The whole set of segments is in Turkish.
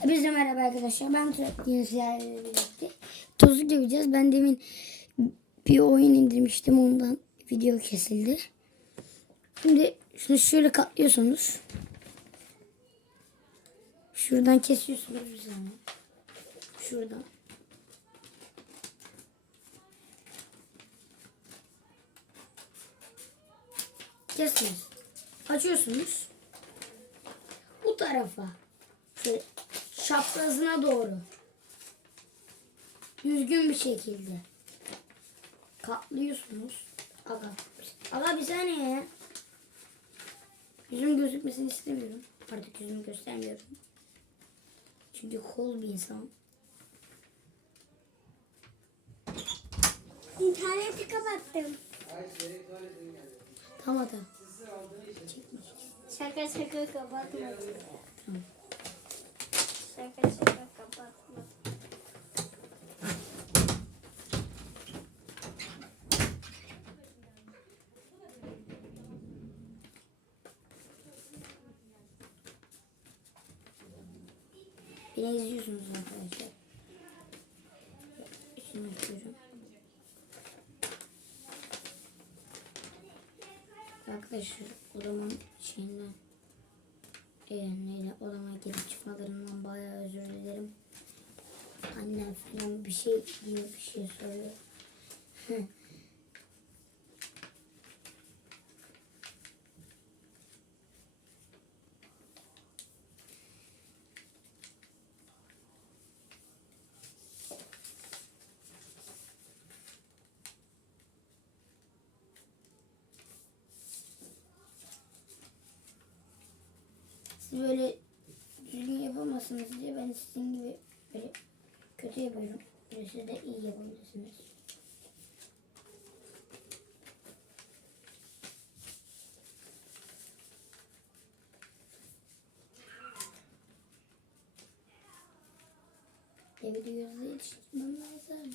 Hepinize merhaba arkadaşlar. Ben sizlerle birlikte tozluk yapacağız. Ben demin bir oyun indirmiştim. Ondan video kesildi. Şimdi şunu şöyle katlıyorsunuz. Şuradan kesiyorsunuz bir saniye. Şuradan. Kestiniz. Açıyorsunuz. Bu tarafa. Şöyle çaprazına doğru. Düzgün bir şekilde. Katlıyorsunuz. Aga. Aga bir saniye ya. Yüzüm gözükmesini istemiyorum. Artık yüzümü göstermiyorum. Çünkü kol bir insan. İnterneti kapattım. Tamam tamam. Şaka şaka kapatmadım. Şaka şaka kapatmadım. Beni izliyorsunuz arkadaşlar. Şunu açıyorum. Arkadaşlar odamın şeyinden e, neyle odama girip çıkmalarından bayağı özür dilerim. Annem falan bir şey diyor bir şey söylüyor. Siz böyle düzgün yapamazsınız diye ben sizin gibi böyle kötü yapıyorum. Böyle siz de iyi yapabilirsiniz. Video hızlı yetiştirmem lazım.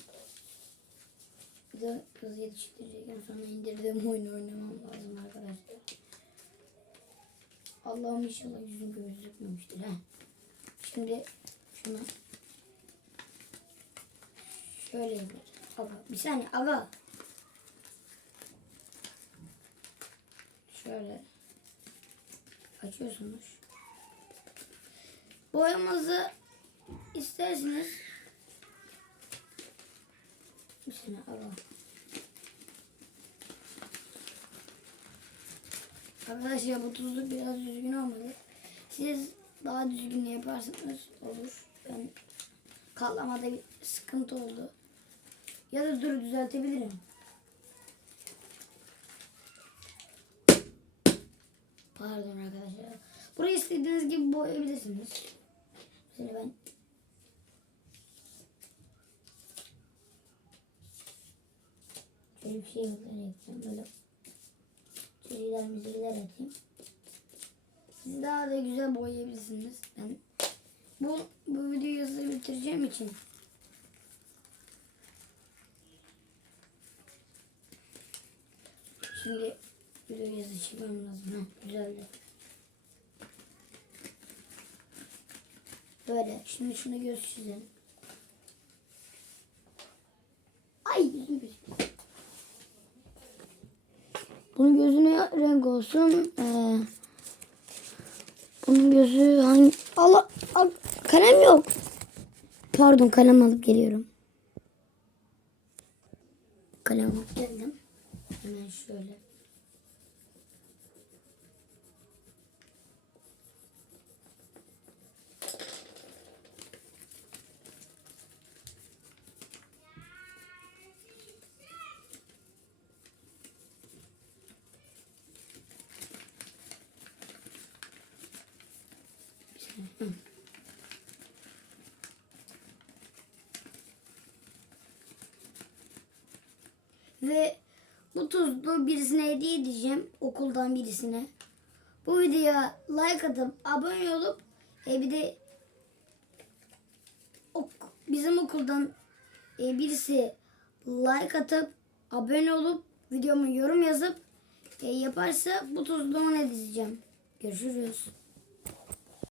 Hızlı yetiştirecekken sonra indirdiğim oyunu oynamam lazım arkadaşlar. Allah'ım inşallah yüzüm gözükmemiştir ha. Şimdi şunu şöyle yapıyoruz. Aga bir saniye aga. Şöyle açıyorsunuz. Boyamızı isterseniz bir saniye aga. Arkadaşlar bu tuzluk biraz düzgün olmadı. Siz daha düzgün yaparsanız olur. Ben katlamada bir sıkıntı oldu. Ya da dur düzeltebilirim. Pardon arkadaşlar. Burayı istediğiniz gibi boyayabilirsiniz. Mesela ben şöyle bir şey yapacağım. Böyle çizgiler müzikler atayım. Siz daha da güzel boyayabilirsiniz. Ben bu, bu videoyu hızlı bitireceğim için Şimdi videoyu hızlı çekmem lazım. Heh, güzeldi. Böyle. Şimdi şunu göz çizelim. Bunun gözüne renk olsun. Ee, bunun gözü hangi... Allah, al, kalem yok. Pardon kalem alıp geliyorum. Kalem alıp geldim. Hemen şöyle. Ve bu tuzlu birisine hediye edeceğim. Okuldan birisine. Bu videoya like atıp abone olup e, bir de ok- bizim okuldan e, birisi like atıp abone olup videomu yorum yazıp e, yaparsa bu tuzlu ona edeceğim. Görüşürüz.